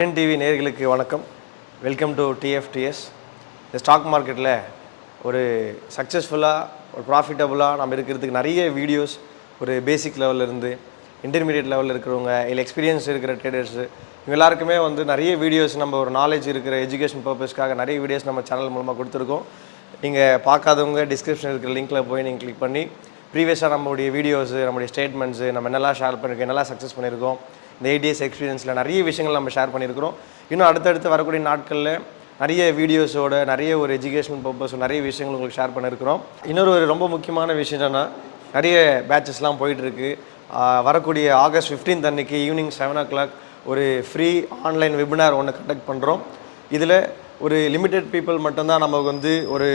TV நேயர்களுக்கு வணக்கம். Welcome to TFTS. இந்த ஸ்டாக் மார்க்கெட்டில் ஒரு சக்ஸஸ்ஃபுல்லாக ஒரு ப்ராஃபிட்டபுளாக நம்ம இருக்கிறதுக்கு நிறைய வீடியோஸ் ஒரு பேசிக் லெவலிருந்து இன்டர்மீடியட் லெவலில் இருக்கிறவங்க இல்லை எக்ஸ்பீரியன்ஸ் இருக்கிற ட்ரேடர்ஸு இவங்க எல்லாருக்குமே நிறைய வீடியோஸ் நம்ம ஒரு நாலேஜ் இருக்கிற எஜுகேஷன் பர்பஸ்க்காக நிறைய வீடியோஸ் நம்ம சேனல் மூலமாக கொடுத்துருக்கோம். நீங்கள் பார்க்காதவங்க டிஸ்கிரிப்ஷன் இருக்கிற லிங்க்கில் போய் நீங்கள் கிளிக் பண்ணி ப்ரீவியஸாக நம்மளுடைய வீடியோஸு நம்மளுடைய ஸ்டேட்மெண்ட்ஸு நம்ம என்னெல்லாம் ஷேர் பண்ணியிருக்கோம், என்னெல்லாம் சக்ஸஸ் பண்ணியிருக்கோம், இந்த 8 days எக்ஸ்பீரியன்ஸில் நிறைய விஷயங்கள் நம்ம ஷேர் பண்ணியிருக்கிறோம். இன்னும் அடுத்தடுத்து வரக்கூடிய நாட்களில் நிறைய வீடியோஸோட நிறைய ஒரு எஜுகேஷன் பர்பஸ் நிறைய விஷயங்கள் உங்களுக்கு ஷேர் பண்ணியிருக்கிறோம். இன்னொரு ரொம்ப முக்கியமான விஷயம் என்னென்னா, நிறைய பேட்சஸ்லாம் போயிட்டுருக்கு. வரக்கூடிய August 15 அன்றைக்கி ஈவினிங் 7 o'clock ஒரு ஃப்ரீ ஆன்லைன் வெபினார் ஒன்று கண்டக்ட் பண்ணுறோம். இதில் ஒரு லிமிட்டெட் பீப்புள் மட்டும்தான் நமக்கு ஒரு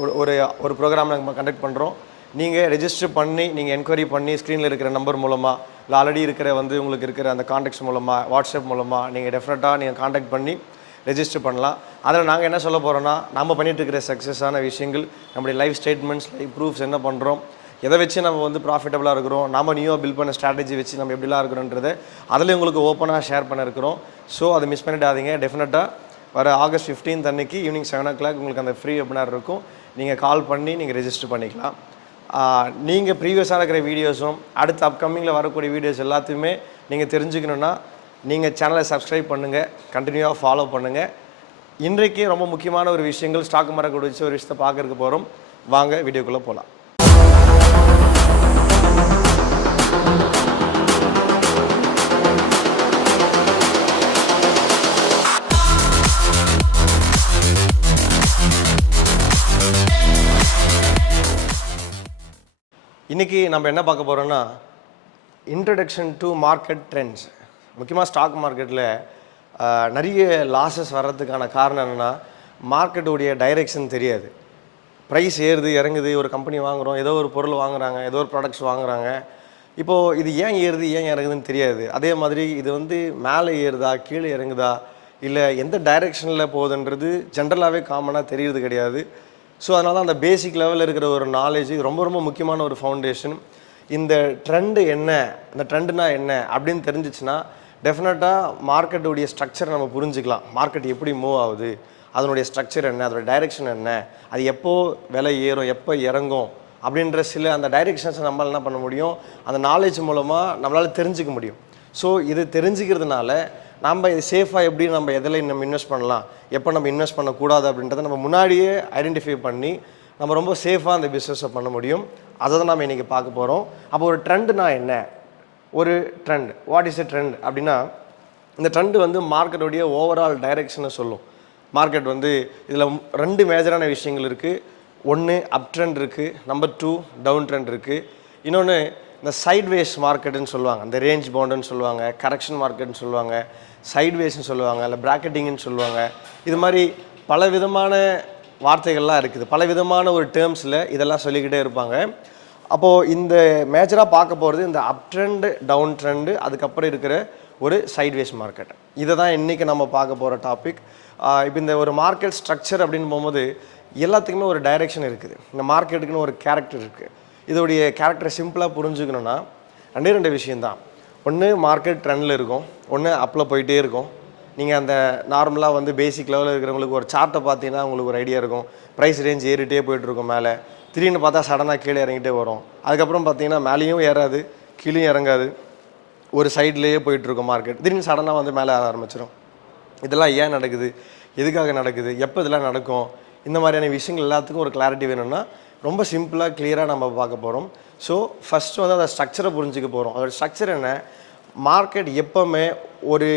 ஒரு ஒரு ப்ரோக்ராம் நம்ம கண்டக்ட் பண்ணுறோம். நீங்கள் ரெஜிஸ்டர் பண்ணி நீங்கள் என்கொயரி பண்ணி ஸ்க்ரீனில் இருக்கிற நம்பர் மூலமாக இல்லை ஆல்ரெடி இருக்கிற உங்களுக்கு இருக்கிற அந்த கான்டாக்ட்ஸ் மூலமாக வாட்ஸ்அப் மூலமாக நீங்கள் டெஃபினட்டாக நீங்கள் கான்டாக்ட் பண்ணி ரெஜிஸ்டர் பண்ணலாம். அதில் நாங்கள் என்ன சொல்ல போகிறோன்னா, நம்ம பண்ணிகிட்டு இருக்கிற சக்ஸஸான விஷயங்கள், நம்முடைய லைஃப் ஸ்டேட்மெண்ட்ஸ், லைஃப் ப்ரூஃப்ஸ் என்ன பண்ணுறோம், எதை வச்சு நம்ம ப்ராஃபிட்டபுளாக இருக்கிறோம், நம்ம நியூவாக பில்ட் பண்ண ஸ்ட்ராட்டஜி வச்சு நம்ம எப்படிலாம் இருக்கிறோன்றதை அதில் உங்களுக்கு ஓப்பனாக ஷேர் பண்ண இருக்கிறோம். ஸோ அதை மிஸ் பண்ணிடாதீங்க. டெஃபினட்டாக வர August 15 அன்றைக்கி ஈவினிங் 7 o'clock உங்களுக்கு அந்த ஃப்ரீ வெபினார் இருக்கும். நீங்கள் கால் பண்ணி நீங்கள் ரெஜிஸ்டர் பண்ணிக்கலாம். நீங்கள் ப்ரீவியஸாக இருக்கிற வீடியோஸும் அடுத்து அப்கமிங்கில் வரக்கூடிய வீடியோஸ் எல்லாத்தையுமே நீங்கள் தெரிஞ்சுக்கணுன்னா நீங்கள் சேனலை சப்ஸ்கிரைப் பண்ணுங்கள், கண்டினியூவாக ஃபாலோ பண்ணுங்கள். இன்றைக்கு ரொம்ப முக்கியமான ஒரு விஷயங்கள் ஸ்டாக் மார்க்கெட் வச்சு ஒரு விஷயத்தை பார்க்கறதுக்கு போகிறோம். வாங்க வீடியோக்குள்ளே போகலாம். இன்றைக்கி நம்ம என்ன பார்க்க போகிறோன்னா, இன்ட்ரடக்ஷன் டு மார்க்கெட் ட்ரெண்ட்ஸ். முக்கியமாக ஸ்டாக் மார்க்கெட்டில் நிறைய லாஸஸ் வர்றதுக்கான காரணம் என்னென்னா, மார்க்கெட்டுடைய டைரெக்ஷன் தெரியாது. ப்ரைஸ் ஏறுது இறங்குது, ஒரு கம்பெனி வாங்குகிறோம், ஏதோ ஒரு பொருள் வாங்குகிறாங்க, ஏதோ ஒரு ப்ராடக்ட்ஸ் வாங்குகிறாங்க. இப்போது இது ஏன் ஏறுது ஏன் இறங்குதுன்னு தெரியாது. அதே மாதிரி இது மேலே ஏறுதா கீழே இறங்குதா இல்லை எந்த டைரெக்ஷனில் போகுதுன்றது ஜென்ரலாகவே காமனாக தெரியுறது கிடையாது. ஸோ அதனால தான் அந்த பேசிக் லெவலில் இருக்கிற ஒரு நாலேஜ் ரொம்ப முக்கியமான ஒரு ஃபவுண்டேஷன். இந்த ட்ரெண்டு என்ன, இந்த ட்ரெண்டுனா என்ன அப்படின்னு தெரிஞ்சிச்சுன்னா டெஃபினட்டாக மார்க்கெட்டுடைய ஸ்ட்ரக்சர் நம்ம புரிஞ்சுக்கலாம். மார்க்கெட் எப்படி மூவ் ஆகுது, அதனுடைய ஸ்ட்ரக்சர் என்ன, அதோடைய டைரெக்ஷன் என்ன, அது எப்போ விலை ஏறும் எப்போ இறங்கும் அப்படின்ற சில அந்த டைரெக்ஷன்ஸை நம்மளால் என்ன பண்ண முடியும், அந்த நாலேஜ் மூலமாக நம்மளால் தெரிஞ்சுக்க முடியும். ஸோ இது தெரிஞ்சுக்கிறதுனால நம்ம இது சேஃபாக எப்படி நம்ம எதில் நம்ம இன்வெஸ்ட் பண்ணலாம், எப்போ நம்ம இன்வெஸ்ட் பண்ணக்கூடாது அப்படின்றத நம்ம முன்னாடியே ஐடென்டிஃபை பண்ணி நம்ம ரொம்ப சேஃபாக அந்த பிஸ்னஸை பண்ண முடியும். அதை தான் நம்ம இன்றைக்கி பார்க்க போகிறோம். அப்போ ஒரு ட்ரெண்டுனா என்ன, ஒரு trend, what is a trend அப்படின்னா, இந்த ட்ரெண்டு மார்க்கெட்டுடைய ஓவரால் டைரெக்ஷனை சொல்லும். மார்க்கெட் இதில் 2 மேஜரான விஷயங்கள் இருக்குது. ஒன்று அப் ட்ரெண்ட் இருக்குது, நம்பர் 2 டவுன் ட்ரெண்ட் இருக்குது. இன்னொன்று இந்த சைட்வேஸ் மார்க்கெட்டுன்னு சொல்லுவாங்க, இந்த ரேஞ்ச் பவுண்டுன்னு சொல்லுவாங்க, கரெக்ஷன் மார்க்கெட்னு சொல்லுவாங்க, சைட்வேஸ்ன்னு சொல்லுவாங்க, இல்லை ப்ராக்கெட்டிங்னு சொல்லுவாங்க. இது மாதிரி பல விதமான வார்த்தைகள்லாம் இருக்குது, பல விதமான ஒரு டேர்ம்ஸில் இதெல்லாம் சொல்லிக்கிட்டே இருப்பாங்க. அப்போது இந்த மேஜராக பார்க்க போகிறது இந்த அப் ட்ரெண்டு டவுன் ட்ரெண்டு, அதுக்கப்புறம் இருக்கிற ஒரு சைட்வேஸ் மார்க்கெட். இதை தான் இன்றைக்கி நம்ம பார்க்க போகிற டாபிக். இப்போ இந்த ஒரு மார்க்கெட் ஸ்ட்ரக்சர் அப்படின்னு போகும்போது எல்லாத்துக்குமே ஒரு டைரெக்ஷன் இருக்குது. இந்த மார்க்கெட்டுக்குன்னு ஒரு கேரக்டர் இருக்குது. இதோடைய கேரக்டரை சிம்பிளாக புரிஞ்சுக்கணுன்னா 2 விஷயந்தான். ஒன்று மார்க்கெட் ட்ரெண்டில் இருக்கும், ஒன்று அப்பில் போயிட்டே இருக்கும். நீங்கள் அந்த நார்மலாக பேசிக் லெவலில் இருக்கிறவங்களுக்கு ஒரு சார்ட்டை பார்த்தீங்கன்னா உங்களுக்கு ஒரு ஐடியா இருக்கும். ப்ரைஸ் ரேஞ்ச் ஏறிட்டே போயிட்டுருக்கும், மேலே திடீர்னு பார்த்தா சடனாக கீழே இறங்கிட்டே வரும். அதுக்கப்புறம் பார்த்தீங்கன்னா மேலேயும் ஏறாது கீழேயும் இறங்காது, ஒரு சைட்லேயே போயிட்டுருக்கும் மார்க்கெட். திடீர்னு சடனாக மேலே ஆக ஆரம்பிச்சிடும். இதெல்லாம் ஏன் நடக்குது, எதுக்காக நடக்குது, எப்போ இதெல்லாம் நடக்கும், இந்த மாதிரியான விஷயங்கள் எல்லாத்துக்கும் ஒரு கிளாரிட்டி வேணும்னா ரொம்ப சிம்பிளாக கிளியராக நம்ம பார்க்க போகிறோம். ஸோ ஃபஸ்ட்டு அந்த ஸ்ட்ரக்சரை புரிஞ்சுக்க போகிறோம். அதோட ஸ்ட்ரக்சர் என்ன, மார்க்கெட் எப்போவுமே ஒரு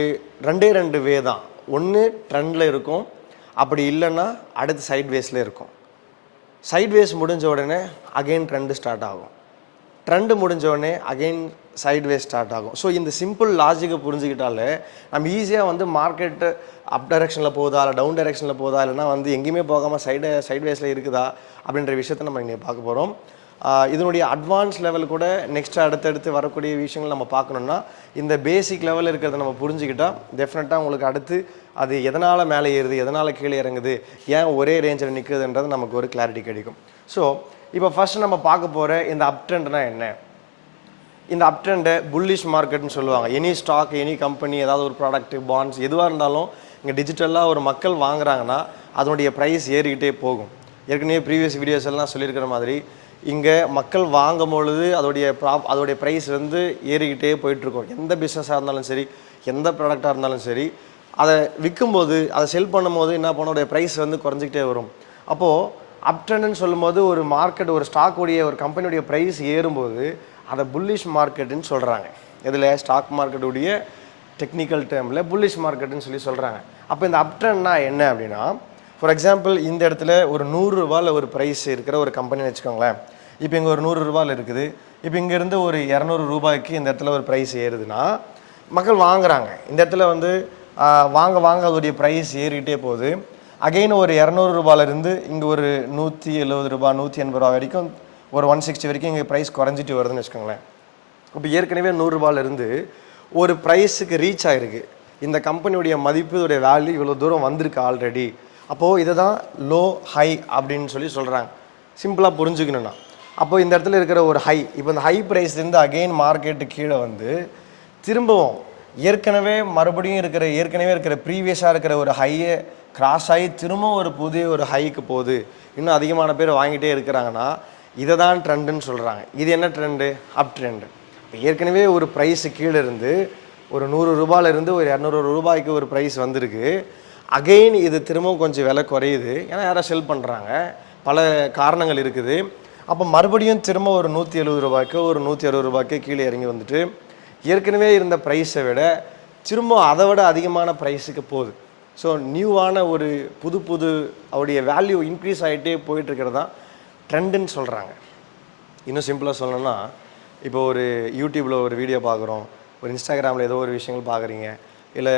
2 வே தான். ஒன்று ட்ரெண்டில் இருக்கும், அப்படி இல்லைன்னா அடுத்து சைட்வேஸில் இருக்கும். சைட்வேஸ் முடிஞ்ச உடனே அகெயின் ட்ரெண்டு ஸ்டார்ட் ஆகும், ட்ரெண்டு முடிஞ்ச உடனே அகெயின் சைட்வேஸ் ஸ்டார்ட் ஆகும். ஸோ இந்த சிம்பிள் லாஜிக்கை புரிஞ்சுக்கிட்டாலே நம்ம ஈஸியாக மார்க்கெட்டு அப் டைரெக்ஷனில் போகுதா இல்லை டவுன் டைரெக்ஷனில் போகுதா இல்லைனா எங்கேயுமே போகாமல் சைட்வேஸில் இருக்குதா அப்படின்ற விஷயத்த நம்ம இங்கே பார்க்க போகிறோம். இதனுடைய அட்வான்ஸ் லெவல் கூட நெக்ஸ்ட் அடுத்தடுத்து வரக்கூடிய விஷயங்கள் நம்ம பார்க்கணுன்னா இந்த பேசிக் லெவலில் இருக்கிறத நம்ம புரிஞ்சுக்கிட்டால் டெஃபினட்டாக உங்களுக்கு அடுத்து அது எதனால் மேலே ஏறுது எதனால் கீழே இறங்குது ஏன் ஒரே ரேஞ்சில் நிற்குதுன்றது நமக்கு ஒரு கிளாரிட்டி கிடைக்கும். ஸோ இப்போ ஃபஸ்ட்டு நம்ம பார்க்க போகிற இந்த அப் ட்ரெண்ட்னா என்ன, இந்த அப் ட்ரெண்டை புல்லிஷ் மார்க்கெட்னு சொல்லுவாங்க. எனி ஸ்டாக், எனி கம்பெனி, ஏதாவது ஒரு ப்ராடக்ட், பாண்ட்ஸ் எதுவாக இருந்தாலும் இங்கே டிஜிட்டலாக ஒரு மக்கள் வாங்குறாங்கன்னா அதனுடைய ப்ரைஸ் ஏறிக்கிட்டே போகும். ஏற்கனவே ப்ரீவியஸ் வீடியோஸ் எல்லாம் சொல்லியிருக்கிற மாதிரி இங்கே மக்கள் வாங்கும் பொழுது அதோடைய ப்ரைஸ் வந்து ஏறிக்கிட்டே போயிட்டுருக்கும். எந்த பிஸ்னஸாக இருந்தாலும் சரி, எந்த ப்ராடக்டாக இருந்தாலும் சரி, அதை விற்கும்போது, அதை செல் பண்ணும்போது என்ன பண்ணோடைய ப்ரைஸ் வந்து குறைஞ்சிக்கிட்டே வரும். அப்போது அப் ட்ரெண்டுன்னு சொல்லும்போது ஒரு மார்க்கெட், ஒரு ஸ்டாக்குடைய, ஒரு கம்பெனியுடைய ப்ரைஸ் ஏறும்போது அதை புல்லிஷ் மார்க்கெட்டுன்னு சொல்கிறாங்க. இதில் ஸ்டாக் மார்க்கெட்டுடைய டெக்னிக்கல் டேர்மில் புல்லிஷ் மார்க்கெட்டுன்னு சொல்கிறாங்க. அப்போ இந்த அப் ட்ரெண்ட்னா என்ன அப்படின்னா, ஃபார் எக்ஸாம்பிள் இந்த இடத்துல ஒரு 100 ரூபாயில் ஒரு ப்ரைஸ் இருக்கிற ஒரு கம்பெனின்னு வச்சுக்கோங்களேன். இப்போ இங்கே ஒரு 100 ரூபாயில் இருக்குது. இப்போ இங்கேருந்து ஒரு 200 ரூபாய்க்கு இந்த இடத்துல ஒரு ப்ரைஸ் ஏறுதுன்னா மக்கள் வாங்குறாங்க. இந்த இடத்துல வந்து வாங்க அதோடைய ப்ரைஸ் ஏறிக்கிட்டே போகுது. அகெயின் ஒரு 200 ரூபாயிலிருந்து இங்கே ஒரு 170 ரூபா, 180 ரூபா வரைக்கும், ஒரு 160 வரைக்கும் இங்கே ப்ரைஸ் குறைஞ்சிட்டு வருதுன்னு வச்சுக்கோங்களேன். இப்போ ஏற்கனவே 100 ரூபாயிலிருந்து ஒரு ப்ரைஸுக்கு ரீச் ஆகிருக்கு. இந்த கம்பெனியுடைய மதிப்பு, இதோடைய வேல்யூ இவ்வளோ தூரம் வந்திருக்கு ஆல்ரெடி. அப்போது இதை தான் லோ ஹை அப்படின்னு சொல்கிறாங்க. சிம்பிளாக புரிஞ்சுக்கணுன்னா, அப்போது இந்த இடத்துல இருக்கிற ஒரு ஹை, இப்போ இந்த ஹை ப்ரைஸ்லேருந்து அகெயின் மார்க்கெட்டு கீழே வந்து திரும்பவும் மறுபடியும் ஏற்கனவே இருக்கிற ப்ரீவியஸாக இருக்கிற ஒரு ஹையை கிராஸ் ஆகி திரும்பவும் ஒரு புதிய ஒரு ஹைக்கு போகுது, இன்னும் அதிகமான பேர் வாங்கிட்டே இருக்கிறாங்கன்னா இதை தான் ட்ரெண்டுன்னு சொல்கிறாங்க. இது என்ன ட்ரெண்டு? அப் ட்ரெண்டு. இப்போ ஏற்கனவே ஒரு ப்ரைஸு கீழே இருந்து ஒரு 100 ரூபாயிலிருந்து ஒரு 200 ரூபாய்க்கு ஒரு ப்ரைஸ் வந்திருக்கு. அகெயின் இது திரும்பவும் கொஞ்சம் விலை குறையுது. ஏன்னா யாரோ செல் பண்ணுறாங்க, பல காரணங்கள் இருக்குது. அப்போ மறுபடியும் திரும்ப ஒரு 170 ரூபாய்க்கு, ஒரு 160 ரூபாய்க்கு கீழே இறங்கி வந்துட்டு ஏற்கனவே இருந்த ப்ரைஸை விட திரும்ப அதை விட அதிகமான ப்ரைஸுக்கு போகுது. ஸோ நியூவான ஒரு புது அவருடைய வேல்யூ இன்க்ரீஸ் ஆகிட்டே போயிட்டுருக்கிறது தான் ட்ரெண்டுன்னு சொல்கிறாங்க. இன்னும் சிம்பிளாக சொல்லணும்னா, இப்போ ஒரு யூடியூப்பில் ஒரு வீடியோ பார்க்குறோம், ஒரு இன்ஸ்டாகிராமில் ஏதோ ஒரு விஷயங்கள் பார்க்குறீங்க, இல்லை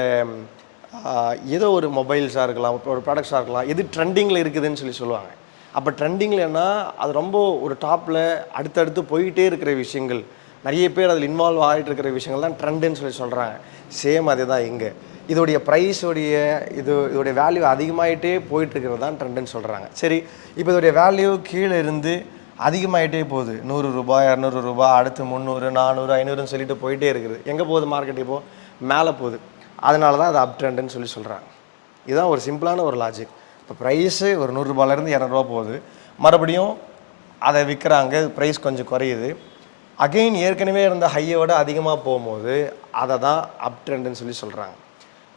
ஏதோ ஒரு மொபைல்ஸாக இருக்கலாம், ஒரு ப்ராடக்ட்ஸாக இருக்கலாம், எது ட்ரெண்டிங்கில் இருக்குதுன்னு சொல்லுவாங்க. அப்போ ட்ரெண்டிங்லன்னா அது ரொம்ப ஒரு டாப்பில் அடுத்தடுத்து போயிட்டே இருக்கிற விஷயங்கள், நிறைய பேர் அதில் இன்வால்வ் ஆகிட்டு இருக்கிற விஷயங்கள் தான் ட்ரெண்டுன்னு சொல்கிறாங்க. சேம் அதே தான் இங்கே. இதோடைய இதோடைய வேல்யூ அதிகமாகிட்டே போயிட்டுருக்கிறது தான் ட்ரெண்டுன்னு சொல்கிறாங்க. சரி, இப்போ இதோடைய வேல்யூ கீழே இருந்து அதிகமாகிட்டே போகுது. 100 ரூபா, 200 ரூபா, அடுத்து 300, 400, 500ன்னு சொல்லிட்டு போயிட்டே இருக்குது. எங்கே போகுது மார்க்கெட்? இப்போது மேலே போகுது. அதனால தான் அது அப் ட்ரெண்டுன்னு சொல்கிறாங்க. இதுதான் ஒரு சிம்பிளான ஒரு லாஜிக். இப்போ ப்ரைஸு ஒரு 100 ரூபாயிலேருந்து 200 ரூபா போகுது, மறுபடியும் அதை விற்கிறாங்க, ப்ரைஸ் கொஞ்சம் குறையுது. அகெயின் ஏற்கனவே இருந்த ஹையை விட அதிகமாக போகும்போது அதை தான் அப் ட்ரெண்டுன்னு சொல்கிறாங்க.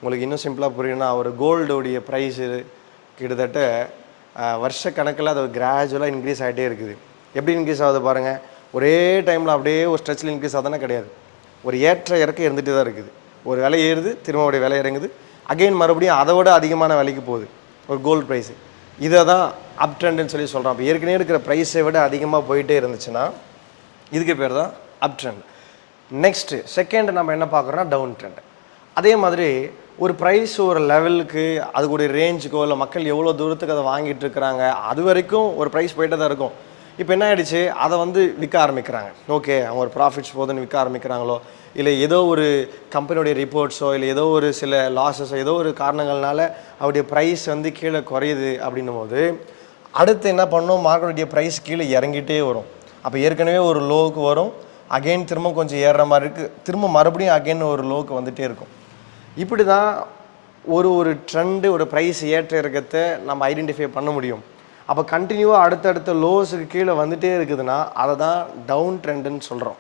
உங்களுக்கு இன்னும் சிம்பிளாக புரியும்னா, ஒரு கோல்டுடைய ப்ரைஸு கிட்டத்தட்ட வருஷ கணக்கில் அது கிராஜுவலாக இன்க்ரீஸ் ஆகிட்டே இருக்குது. எப்படி இன்க்ரீஸ் ஆகுது பாருங்கள். ஒரே டைமில் அப்படியே ஒரு ஸ்ட்ரெச்சில் இன்க்ரீஸ் ஆகுதுன்னா கிடையாது. ஒரு ஏற்ற இறக்கம் இருந்துகிட்டு தான் இருக்குது. ஒரு விலை ஏறுது, திரும்ப விலை இறங்குது, அகெயின் மறுபடியும் அதை விட அதிகமான விலைக்கு போகுது ஒரு கோல்டு ப்ரைஸு. இதை தான் அப் ட்ரெண்டுன்னு சொல்கிறோம். அப்போ ஏற்கனவே இருக்கிற ப்ரைஸை விட அதிகமாக போயிட்டே இருந்துச்சுன்னா இதுக்கு பேர் தான் அப் ட்ரெண்ட். நெக்ஸ்ட்டு செகண்ட் நம்ம என்ன பார்க்குறோன்னா டவுன் ட்ரெண்ட். அதே மாதிரி ஒரு ப்ரைஸ் ஒரு லெவலுக்கு, அதுக்குடைய ரேஞ்சுக்கோ, இல்லை மக்கள் எவ்வளோ தூரத்துக்கு அதை வாங்கிட்டு இருக்கிறாங்க, அது வரைக்கும் ஒரு ப்ரைஸ் போயிட்டே தான் இருக்கும். இப்போ என்ன ஆகிடுச்சு, அதை வந்து விற்க ஆரம்பிக்கிறாங்க. ஓகே, அவங்க ஒரு ப்ராஃபிட்ஸ் போதுன்னு விற்க ஆரம்பிக்கிறாங்களோ, இல்லை ஏதோ ஒரு கம்பெனியோடைய ரிப்போர்ட்ஸோ, இல்லை ஏதோ ஒரு சில லாஸஸோ, ஏதோ ஒரு காரணங்கள்னால அவருடைய ப்ரைஸ் வந்து கீழே குறையுது அப்படின்னும் போது அடுத்து என்ன பண்ணணும், மார்க்கெட்டுடைய ப்ரைஸ் கீழே இறங்கிட்டே வரும். அப்போ ஏற்கனவே ஒரு லோவுக்கு வரும், அகெயின் திரும்ப கொஞ்சம் ஏறுற மாதிரி இருக்குது, திரும்ப மறுபடியும் அகெயின் ஒரு லோவுக்கு வந்துகிட்டே இருக்கும். இப்படி தான் ஒரு ட்ரெண்டு, ஒரு ப்ரைஸ் ஏற்ற இறக்கத்தை நம்ம ஐடென்டிஃபை பண்ண முடியும். அப்போ கண்டினியூவாக அடுத்தடுத்த லோஸுக்கு கீழே வந்துகிட்டே இருக்குதுன்னா அதை தான் டவுன் ட்ரெண்டுன்னு சொல்கிறோம்.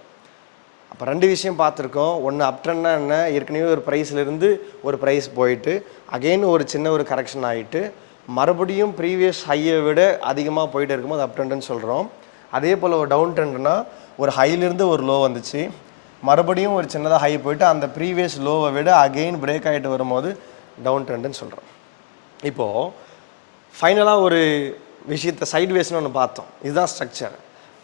அப்போ ரெண்டு விஷயம் பார்த்துருக்கோம். ஒன்று அப் ட்ரெண்ட்னா என்ன, ஏற்கனவே ஒரு ப்ரைஸ்லேருந்து ஒரு ப்ரைஸ் போயிட்டு அகெயின் ஒரு சின்ன ஒரு கரெக்ஷன் ஆகிட்டு மறுபடியும் ப்ரீவியஸ் ஹையை விட அதிகமாக போயிட்டு இருக்கும்போது அப் ட்ரெண்டுன்னு சொல்கிறோம். அதே போல் ஒரு டவுன் ட்ரெண்டுனா ஒரு ஹைலேருந்து ஒரு லோ வந்துச்சு, மறுபடியும் ஒரு சின்னதாக ஹை போயிட்டு அந்த ப்ரீவியஸ் லோவை விட அகெயின் பிரேக் ஆகிட்டு வரும்போது டவுன் ட்ரெண்டுன்னு சொல்கிறோம். இப்போது ஃபைனலாக ஒரு விஷயத்தை சைட்வேஸ்னு ஒன்று பார்த்தோம். இதுதான் ஸ்ட்ரக்சர்.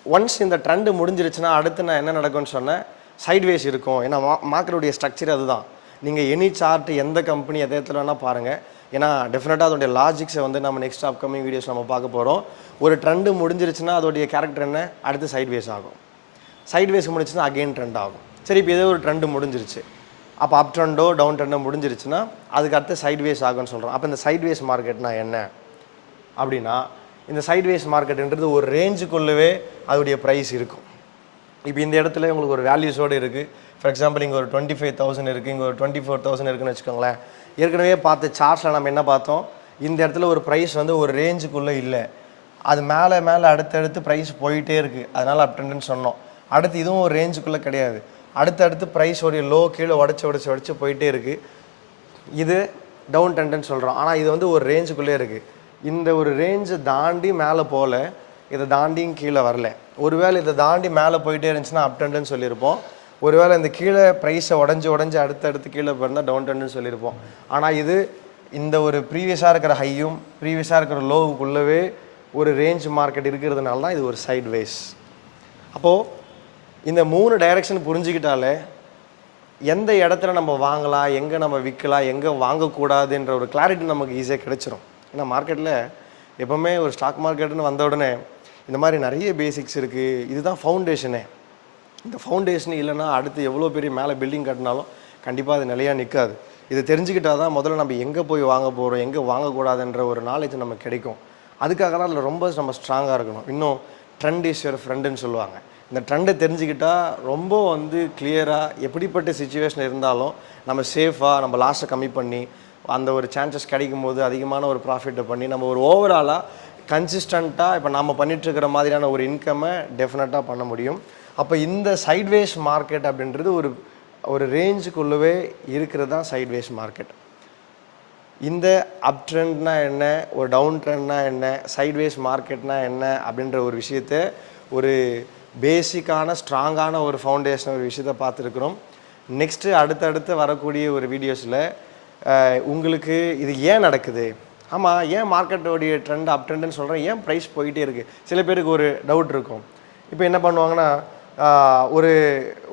ஒன்ஸ் இந்த ட்ரெண்டு முடிஞ்சிருச்சுன்னா அடுத்து நான் என்ன நடக்கும்னு சொன்னேன், சைட்வேஸ் இருக்கும். ஏன்னா மார்க்கெட்டுடைய ஸ்ட்ரக்சர் அதுதான். நீங்கள் எனி சார்ட் எந்த கம்பெனி எதை இடத்துல வேணால் பாருங்கள். ஏன்னா டெஃபினட்டாக அதோடைய லாஜிக்ஸை வந்து நம்ம நெக்ஸ்ட் அப்கமிங் வீடியோஸ் நம்ம பார்க்க போகிறோம். ஒரு ட்ரெண்டு முடிஞ்சிருச்சுன்னா அதோடைய கேரக்டர் என்ன, அடுத்து சைட்வேஸ் ஆகும். சைட்வேஸ் முடிச்சுன்னா அகெயின் ட்ரெண்ட் ஆகும். சரி, இப்போ ஏதோ ஒரு ட்ரெண்டு முடிஞ்சிருச்சு, அப்போ அப் ட்ரெண்டோ டவுன் ட்ரெண்டோ முடிஞ்சிருச்சுன்னா அதுக்கு அடுத்து சைட்வேஸ் ஆகும்னு சொல்கிறோம். அப்போ இந்த சைட்வேஸ் மார்க்கெட்னா என்ன அப்படின்னா, இந்த சைட்வேஸ் மார்க்கெட்டுன்றது ஒரு ரேஞ்சுக்குள்ளவே அதோடைய ப்ரைஸ் இருக்கும். இப்போ இந்த இடத்துல உங்களுக்கு ஒரு வேல்யூஸோடு இருக்குது. ஃபார் எக்ஸாம்பிள் இங்கே ஒரு 25,000 இருக்குது, இங்கே ஒரு 24,000 இருக்குன்னு வச்சுக்கோங்களேன். ஏற்கனவே பார்த்த சார்ட்ஸில் நம்ம என்ன பார்த்தோம், இந்த இடத்துல ஒரு ப்ரைஸ் வந்து ஒரு ரேஞ்சுக்குள்ளே இல்லை, அது மேலே மேலே அடுத்தடுத்து ப்ரைஸ் போயிட்டே இருக்குது, அதனால் அப் ட்ரெண்டுன்னு சொன்னோம். அடுத்து இதுவும் ஒரு ரேஞ்சுக்குள்ளே கிடையாது, அடுத்தடுத்து ப்ரைஸ் ஒரு லோ கீழே உடச்சி போயிட்டே இருக்குது, இது டவுன் ட்ரெண்டுன்னு சொல்கிறோம். ஆனால் இது வந்து ஒரு ரேஞ்சுக்குள்ளே இருக்குது. இந்த ஒரு ரேஞ்சை தாண்டி மேலே போகல, இதை தாண்டியும் கீழே வரல. ஒருவேளை இதை தாண்டி மேலே போயிட்டே இருந்துச்சுன்னா அப் ட்ரெண்டுன்னு சொல்லியிருப்போம். ஒருவேளை இந்த கீழே ப்ரைஸை உடஞ்சி அடுத்தடுத்து கீழே போயிருந்தால் டவுன் ட்ரெண்டுன்னு சொல்லியிருப்போம். ஆனால் இது இந்த ஒரு ப்ரீவியஸாக இருக்கிற ஹையும் ப்ரீவியஸாக இருக்கிற லோவுக்குள்ளவே ஒரு ரேஞ்ச் மார்க்கெட் இருக்கிறதுனால தான் இது ஒரு சைட் வேஸ். அப்போது இந்த 3 டைரெக்ஷன் புரிஞ்சுக்கிட்டாலே எந்த இடத்துல நம்ம வாங்கலாம், எங்கே நம்ம விற்கலாம், எங்கே வாங்கக்கூடாதுன்ற ஒரு கிளாரிட்டி நமக்கு ஈஸியாக கிடைச்சிரும். ஏன்னா மார்க்கெட்டில் எப்போவுமே ஒரு ஸ்டாக் மார்க்கெட்டுன்னு வந்த உடனே இந்த மாதிரி நிறைய பேசிக்ஸ் இருக்குது, இதுதான் ஃபவுண்டேஷனே. இந்த ஃபவுண்டேஷன் இல்லைன்னா அடுத்து எவ்வளோ பெரிய மேலே பில்டிங் கட்டினாலும் கண்டிப்பாக அது நிலையாக நிற்காது. இதை தெரிஞ்சுக்கிட்டால் தான் முதல்ல நம்ம எங்கே போய் வாங்க போகிறோம், எங்கே வாங்கக்கூடாதுன்ற ஒரு நாலேஜ் நமக்கு கிடைக்கும். அதுக்காக தான் அதில் ரொம்ப நம்ம ஸ்ட்ராங்காக இருக்கணும். இன்னும் ட்ரெண்ட் இஸ் யுவர் ஃப்ரெண்டுன்னு சொல்லுவாங்க. இந்த ட்ரெண்டை தெரிஞ்சுக்கிட்டால் ரொம்ப வந்து கிளியராக எப்படிப்பட்ட சுச்சுவேஷன் இருந்தாலும் நம்ம சேஃபாக நம்ம லாஸை கம்மி பண்ணி அந்த ஒரு சான்சஸ் கிடைக்கும் போது அதிகமான ஒரு ப்ராஃபிட்டை பண்ணி நம்ம ஒரு ஓவராலாக கன்சிஸ்டண்ட்டாக இப்போ நம்ம பண்ணிகிட்ருக்கிற மாதிரியான ஒரு இன்கம்மை டெஃபினட்டாக பண்ண முடியும். அப்போ இந்த சைட்வேஸ் மார்க்கெட் அப்படின்றது ஒரு ரேஞ்சுக்குள்ளவே இருக்கிறது தான் சைட்வேஸ் மார்க்கெட். இந்த அப் ட்ரெண்ட்னா என்ன, ஒரு டவுன் ட்ரெண்ட்னா என்ன, சைட்வேஸ் மார்க்கெட்னா என்ன அப்படின்ற ஒரு விஷயத்தை ஒரு பேசிக்கான ஸ்ட்ராங்கான ஒரு ஃபவுண்டேஷன் ஒரு விஷயத்தை பார்த்துருக்குறோம். நெக்ஸ்ட்டு அடுத்தடுத்து வரக்கூடிய ஒரு வீடியோஸில் உங்களுக்கு இது ஏன் நடக்குது, ஆமாம் ஏன் மார்க்கெட்டோடைய ட்ரெண்ட் அப் ட்ரெண்டுன்னு சொல்கிறேன், ஏன் ப்ரைஸ் போயிட்டே இருக்குது, சில பேருக்கு ஒரு டவுட் இருக்கும். இப்போ என்ன பண்ணுவாங்கன்னா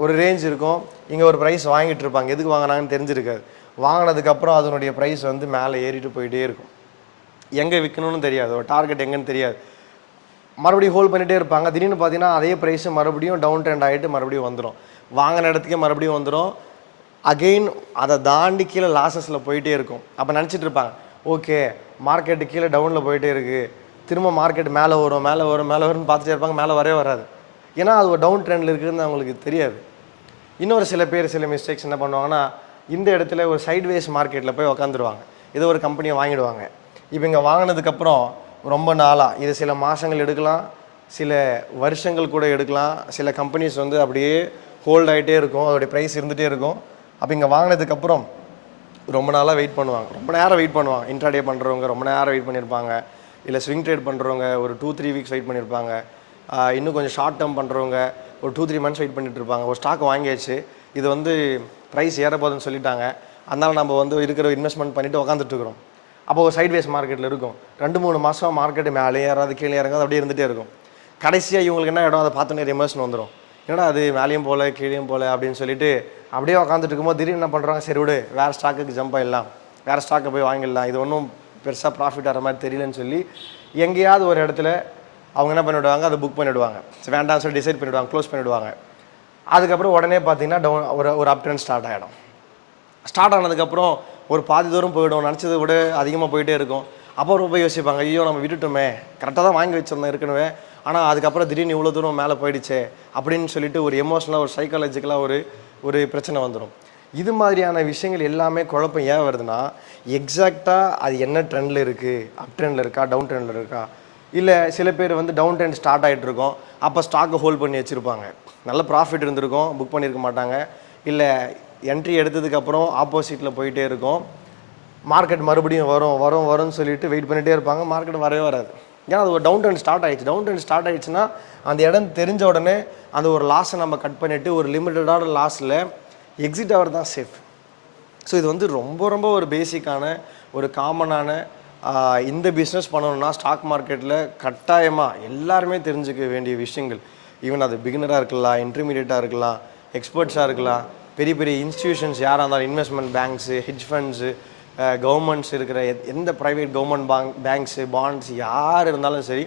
ஒரு ரேஞ்ச் இருக்கும், இங்கே ஒரு ப்ரைஸ் வாங்கிட்டு இருப்பாங்க, எதுக்கு வாங்கினாங்கன்னு தெரிஞ்சிருக்காது. வாங்கினதுக்கப்புறம் அதனுடைய ப்ரைஸ் வந்து மேலே ஏறிட்டு போயிட்டே இருக்கும், எங்கே விற்கணும்னு தெரியாது, ஒரு டார்கெட் எங்கேன்னு தெரியாது, மறுபடியும் ஹோல்ட் பண்ணிகிட்டே இருப்பாங்க. திடீர்னு பார்த்தீங்கன்னா அதே ப்ரைஸு மறுபடியும் டவுன் ட்ரெண்ட் ஆகிட்டு மறுபடியும் வந்துடும், வாங்கின இடத்துக்கே மறுபடியும் வந்துடும், அகெயின் அதை தாண்டி கீழே லாஸஸில் போயிட்டே இருக்கும். அப்போ நினச்சிட்டு இருப்பாங்க ஓகே மார்க்கெட்டு கீழே டவுனில் போயிட்டே இருக்குது, திரும்ப மார்க்கெட் மேலே வரும்னு பார்த்துட்டே இருப்பாங்க, மேலே வரவே வராது. ஏன்னா அது ஒரு டவுன் ட்ரெண்டில் இருக்குதுன்னு அவங்களுக்கு தெரியாது. இன்னொரு சில பேர் சில மிஸ்டேக்ஸ் என்ன பண்ணுவாங்கன்னா இந்த இடத்துல ஒரு சைட்வேஸ் மார்க்கெட்டில் போய் உக்காந்துருவாங்க, ஏதோ ஒரு கம்பெனியை வாங்கிடுவாங்க. இப்போ இங்கே வாங்கினதுக்கப்புறம் ரொம்ப நாளாக இது சில மாதங்கள் எடுக்கலாம், சில வருஷங்கள் கூட எடுக்கலாம். சில கம்பெனிஸ் வந்து அப்படியே ஹோல்ட் ஆகிட்டே இருக்கும், அதோடைய ப்ரைஸ் இருந்துகிட்டே இருக்கும். அப்போ இங்கே வாங்கினதுக்கப்புறம் ரொம்ப நாளாக வெயிட் பண்ணுவாங்க, ரொம்ப நேரம் வெயிட் பண்ணுவாங்க. இன்ட்ராடே பண்ணுறவங்க ரொம்ப நேரம் வெயிட் பண்ணியிருப்பாங்க, இல்லை ஸ்விங் ட்ரேட் பண்ணுறவங்க ஒரு 2-3 வீக்ஸ் வெயிட் பண்ணியிருப்பாங்க, இன்னும் கொஞ்சம் ஷார்ட் டேர்ம் பண்ணுறவங்க ஒரு 2-3 மந்த்ஸ் வெயிட் பண்ணிட்டு இருப்பாங்க. ஒரு ஸ்டாக் வாங்கியாச்சு, இது வந்து ப்ரைஸ் ஏற போகுதுன்னு சொல்லிட்டாங்க, அதனால் நம்ம வந்து இருக்கிற இன்வெஸ்ட்மெண்ட் பண்ணிவிட்டு உட்காந்துட்ருக்குறோம். அப்போ ஒரு சைட்வேஸ் மார்க்கெட்டில் இருக்கும், 2-3 மாதம் மார்க்கெட்டு மேலே ஏறாது கீழே இறங்காது அப்படியே இருந்துகிட்டே இருக்கும். கடைசியாக இவங்களுக்கு என்ன இடம், அதை பார்த்தோன்னே எமோஷன் வந்துடும், ஏன்னா அது மேலேயும் போல கீழேயும் போல அப்படின்னு சொல்லிட்டு அப்படியே உட்காந்துட்டு இருக்கும்போது திடீர்னு என்ன பண்ணுறாங்க, சரி விடு வேறு ஸ்டாக்குக்கு ஜம்ப் ஆகிடலாம், வேறு ஸ்டாக்கை போய் வாங்கிடலாம், இது ஒன்றும் பெருசாக ப்ராஃபிட் ஆகிற மாதிரி தெரியலன்னு சொல்லி எங்கேயாவது ஒரு இடத்துல அவங்க என்ன பண்ணிவிடுவாங்க, அதை புக் பண்ணிவிடுவாங்க, வேண்டாம்னு சொல்லி டிசைட் பண்ணிவிடுவாங்க, க்ளோஸ் பண்ணிவிடுவாங்க. அதுக்கப்புறம் உடனே பார்த்தீங்கன்னா டவுன் ஒரு அப் ட்ரெண்ட் ஸ்டார்ட் ஆகிடும். ஸ்டார்ட் ஆனதுக்கப்புறம் ஒரு பாதி தூரம் போய்டும், நினச்சதை விட அதிகமாக போயிட்டே இருக்கும். அப்போ ரொம்ப யோசிப்பாங்க, ஐயோ நம்ம விட்டுட்டோமே, கரெக்டாக தான் வாங்கி வச்சிருந்தோம் ஏற்கனவே, ஆனால் அதுக்கப்புறம் திடீர்னு இவ்வளோ தூரம் மேலே போயிடுச்சே அப்படின்னு சொல்லிட்டு ஒரு எமோஷனலாக ஒரு சைக்காலஜிக்கலாக ஒரு பிரச்சனை வந்துடும். இது மாதிரியான விஷயங்கள் எல்லாமே குழப்பம் ஏன் வருதுன்னா எக்ஸாக்டாக அது என்ன ட்ரெண்டில் இருக்குது, அப் ட்ரெண்டில் இருக்கா டவுன் ட்ரெண்டில் இருக்கா, இல்லை சில பேர் வந்து டவுன் ட்ரெண்ட் ஸ்டார்ட் ஆகிட்டு இருக்கோம், அப்போ ஸ்டாக்கை ஹோல்ட் பண்ணி வச்சுருப்பாங்க, நல்ல ப்ராஃபிட் இருந்திருக்கும், புக் பண்ணியிருக்க மாட்டாங்க, இல்லை என்ட்ரி எடுத்ததுக்கப்புறம் ஆப்போசிட்டில் போயிட்டே இருக்கும், மார்க்கெட் மறுபடியும் வரும்னு சொல்லிட்டு வெயிட் பண்ணிகிட்டே இருப்பாங்க, மார்க்கெட் வரவே வராது. ஏன்னா அது ஒரு டவுன் ட்ரெண்ட் ஸ்டார்ட் ஆகிடுச்சு. டவுன் ட்ரெண்ட் ஸ்டார்ட் ஆகிடுச்சுன்னா அந்த இடம் தெரிஞ்ச உடனே அந்த ஒரு லாஸை நம்ம கட் பண்ணிவிட்டு ஒரு லிமிட்டடான லாஸில் எக்ஸிட் ஆகிறது தான் சேஃப். ஸோ இது வந்து ரொம்ப ஒரு பேசிக்கான ஒரு காமனான இந்த பிஸ்னஸ் பண்ணணும்னா ஸ்டாக் மார்க்கெட்டில் கட்டாயமாக எல்லாருமே தெரிஞ்சுக்க வேண்டிய விஷயங்கள். ஈவன் அது பிகினராக இருக்கலாம், இன்டர்மீடியட்டாக இருக்கலாம், எக்ஸ்பர்ட்ஸாக இருக்கலாம், பெரிய பெரிய இன்ஸ்டிடியூஷன்ஸ் யாராக இருந்தாலும், investment banks, hedge funds, governments இருக்கிற எந்த ப்ரைவேட் கவர்மெண்ட் பேங்க்ஸு, பாண்ட்ஸ் யார் இருந்தாலும் சரி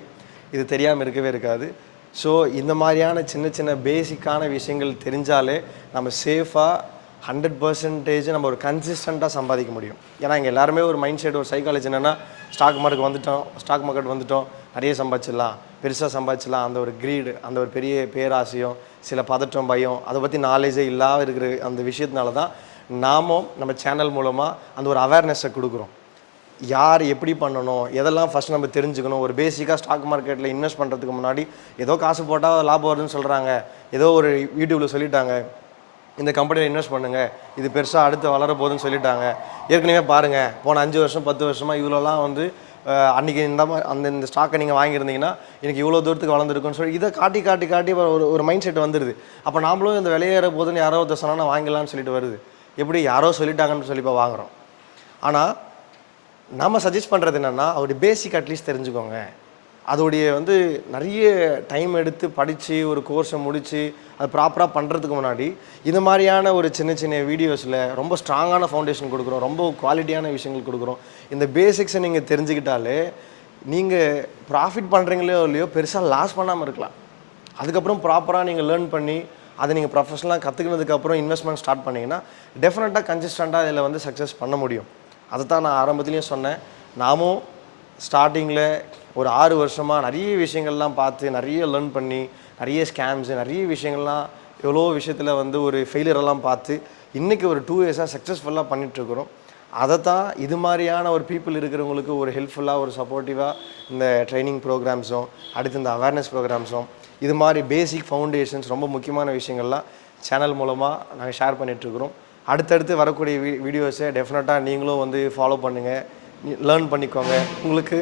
இது தெரியாமல் இருக்கவே இருக்காது. ஸோ இந்த மாதிரியான சின்ன பேசிக்கான விஷயங்கள் தெரிஞ்சாலே நம்ம சேஃபாக 100% நம்ம ஒரு கன்சிஸ்டண்ட்டாக சம்பாதிக்க முடியும். ஏன்னா இங்கே எல்லாருமே ஒரு மைண்ட் செட், ஒரு சைக்காலஜி என்னென்னா ஸ்டாக் மார்க்கெட் வந்துட்டோம் நிறைய சம்பாதிச்சிடலாம், பெருசாக சம்பாதிச்சலாம் அந்த ஒரு க்ரீடு, அந்த ஒரு பெரிய பேராசையும் சில பதற்றம், பயம், அதை பற்றி நாலேஜே இல்லாமல் இருக்கிற அந்த விஷயத்தினால தான் நாமும் நம்ம சேனல் மூலமாக அந்த ஒரு அவேர்னஸை கொடுக்குறோம். யார் எப்படி பண்ணணும், எதெல்லாம் ஃபஸ்ட் நம்ம தெரிஞ்சுக்கணும். ஒரு பேசிக்காக ஸ்டாக் மார்க்கெட்டில் இன்வெஸ்ட் பண்ணுறதுக்கு முன்னாடி ஏதோ காசு போட்டால் லாபம் வருதுன்னு சொல்கிறாங்க, ஏதோ ஒரு யூடியூப்பில் சொல்லிட்டாங்க இந்த கம்பெனியில் இன்வெஸ்ட் பண்ணுங்கள் இது பெருசாக அடுத்து வளர போகுதுன்னு சொல்லிட்டாங்க. ஏற்கனவே பாருங்கள் போன 5 வருஷம் 10 வருஷமாக இவ்வளோலாம் வந்து அன்றைக்கி இந்த ஸ்டாக்கை நீங்கள் வாங்கியிருந்தீங்கன்னா எனக்கு இவ்வளோ தூரத்துக்கு வளர்ந்துருக்குன்னு சொல்லி இதை காட்டி காட்டி காட்டி ஒரு மைண்ட் செட் வந்துடுது. அப்போ நாமளும் இந்த விலையேற போதுன்னு யாரோ ஒருத்தர் சொன்னால் வாங்கலாம்னு சொல்லிட்டு வருது. எப்படி யாரோ சொல்லிட்டாங்கன்னு சொல்லி இப்போ வாங்குகிறோம். ஆனால் நம்ம சஜஸ்ட் பண்ணுறது என்னென்னா அவருடைய பேசிக் அட்லீஸ்ட் தெரிஞ்சுக்கோங்க. அதோடைய வந்து நிறைய டைம் எடுத்து படித்து ஒரு கோர்ஸை முடித்து அது ப்ராப்பராக பண்ணுறதுக்கு முன்னாடி இது மாதிரியான ஒரு சின்ன சின்ன வீடியோஸில் ரொம்ப ஸ்ட்ராங்கான ஃபவுண்டேஷன் கொடுக்குறோம், ரொம்ப குவாலிட்டியான விஷயங்கள் கொடுக்குறோம். இந்த பேசிக்ஸை நீங்கள் தெரிஞ்சுக்கிட்டாலே நீங்கள் ப்ராஃபிட் பண்ணுறீங்களோ இல்லையோ பெருசாக லாஸ் பண்ணாமல் இருக்கலாம். அதுக்கப்புறம் ப்ராப்பராக நீங்கள் லேர்ன் பண்ணி அதை நீங்கள் ப்ரொஃபஷனலாக கற்றுக்கினதுக்கப்புறம் இன்வெஸ்ட்மெண்ட் ஸ்டார்ட் பண்ணிங்கன்னா டெஃபினட்டாக கன்சிஸ்டண்ட்டாக இதில் வந்து சக்ஸஸ் பண்ண முடியும். அதை தான் நான் ஆரம்பத்துலேயும் சொன்னேன். நாமும் ஸ்டார்டிங்கில் ஒரு 6 வருஷமாக நிறைய விஷயங்கள்லாம் பார்த்து நிறைய லேர்ன் பண்ணி நிறைய ஸ்கேம்ஸு நிறைய விஷயங்கள்லாம் எவ்வளோ விஷயத்தில் வந்து ஒரு ஃபெயிலியரெல்லாம் பார்த்து இன்றைக்கி ஒரு 2 இயர்ஸாக சக்ஸஸ்ஃபுல்லாக பண்ணிகிட்ருக்குறோம். அதை தான் இது மாதிரியான ஒரு பீப்புள் இருக்கிறவங்களுக்கு ஒரு ஹெல்ப்ஃபுல்லாக ஒரு சப்போர்ட்டிவாக இந்த ட்ரைனிங் ப்ரோக்ராம்ஸும் அடுத்து இந்த அவேர்னஸ் ப்ரோக்ராம்ஸும் இது மாதிரி பேசிக் ஃபவுண்டேஷன்ஸ் ரொம்ப முக்கியமான விஷயங்கள்லாம் சேனல் மூலமாக நாங்கள் ஷேர் பண்ணிகிட்ருக்குறோம். அடுத்தடுத்து வரக்கூடிய வீடியோஸை டெஃபினட்டாக நீங்களும் வந்து ஃபாலோ பண்ணுங்கள், லேர்ன் பண்ணிக்கோங்க. உங்களுக்கு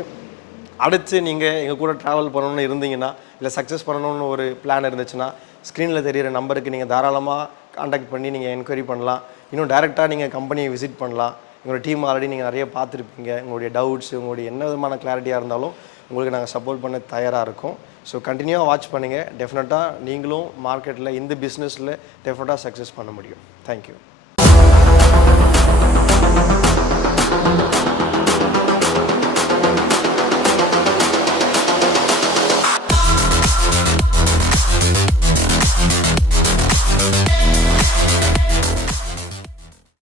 அடுத்து நீங்கள் எங்கள் கூட ட்ராவல் பண்ணணுன்னு இருந்தீங்கன்னா இல்லை சக்ஸஸ் பண்ணணும்னு ஒரு பிளான் இருந்துச்சுன்னா ஸ்க்ரீனில் தெரிகிற நம்பருக்கு நீங்கள் தாராளமாக காண்டாக்ட் பண்ணி நீங்கள் என்கொயரி பண்ணலாம். இன்னும் டேரெக்டாக நீங்கள் கம்பெனியை விசிட் பண்ணலாம். எங்களோட டீம் ஆல்ரெடி நீங்கள் நிறைய பார்த்துருப்பீங்க. உங்களுடைய டவுட்ஸ் உங்களுடைய என்ன விதமான கிளாரிட்டியாக இருந்தாலும் உங்களுக்கு நாங்கள் சப்போர்ட் பண்ண தயாராக இருக்கோம். ஸோ கண்டினியூவாக வாட்ச் பண்ணுங்கள். டெஃபினட்டாக நீங்களும் மார்க்கெட்டில் இந்த பிஸ்னஸில் டெஃபினட்டாக சக்ஸஸ் பண்ண முடியும். தேங்க்யூ.